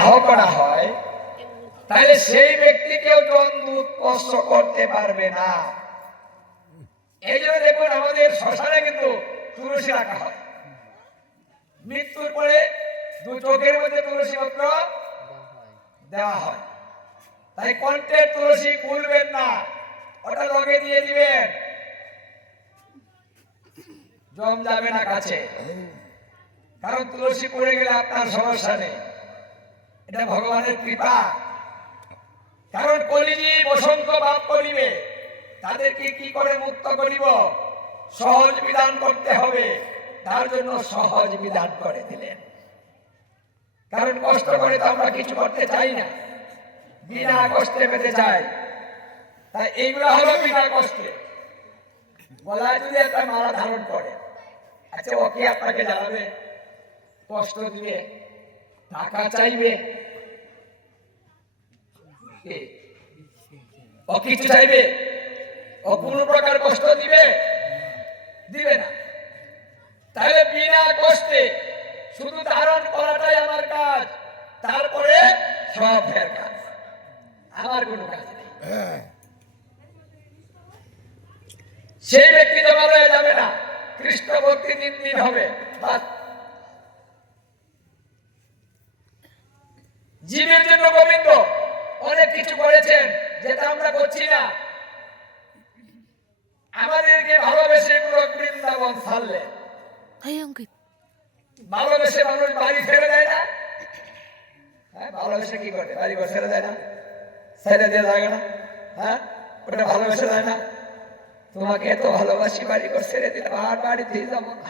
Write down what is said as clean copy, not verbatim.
দাহ করা হয়, তাহলে সেই ব্যক্তিকেও জমদূত স্পর্শ করতে পারবে না। এই জন্য দেখুন আমাদের শ্মশানে কিন্তু তুলসী রাখা হয়। মৃত্যুর পরে দু চোখের মধ্যে তুলসী পত্র দেওয়া হয়। তাই কণ্ঠের তুলসী খুলবেন না, ওটা লগে দিয়ে দিবেন, জম যাবে না কাছে। কারণ তুলসী পড়ে গেলে আপনার সমস্যা নেই, এটা ভগবানের কৃপা। কারণ কলিজীব অসংখ্য পাপ করিবে, তাদেরকে কি করে মুক্ত করিব? সহজ বিধান করতে হবে, তার জন্য সহজ বিধান করে দিলেন। কারণ কষ্ট করে তো আমরা কিছু করতে চাই না, বিনা কষ্টে পেতে চাই। তাই এইগুলো হলো বিনা কষ্টে। গলায় যদি একটা মালা ধারণ করে, আচ্ছা ও কি আপনাকে জ্বালাবে, কষ্ট দিবে, টাকা চাইবে, ও কিছু চাইবে? ও কোন প্রকার কষ্ট দিবে? দিবে না। তাহলে বিনা কষ্টে শুধু ধারণ করাটাই আমার কাজ, তারপরে সব ফের কাজ, আমার কোনো কাজ নেই। সেই ব্যক্তি জমালয়ে যাবে না, কৃষ্ণ ভক্তি 3 দিন হবে। জীবের জন্য গোবিন্দ অনেক কিছু করেছেন, যেটা আমরা করছি না। আমাদেরকে ভালোবেসে পুরো বৃন্দাবন ছাড়লে, ভালোবেসে মানুষ বাড়ি ছেড়ে দেয় না? হ্যাঁ, ভালোবেসে কি করে বাড়ি ঘর ছেড়ে দেয় না? ছেড়ে দিয়ে যায় না? হ্যাঁ, ওটা ভালোবেসে দেয় না? তোমাকে এত ভালোবাসি, বাড়ি ঘর ছেড়ে দিলে আর বাড়িতেই যাবো না।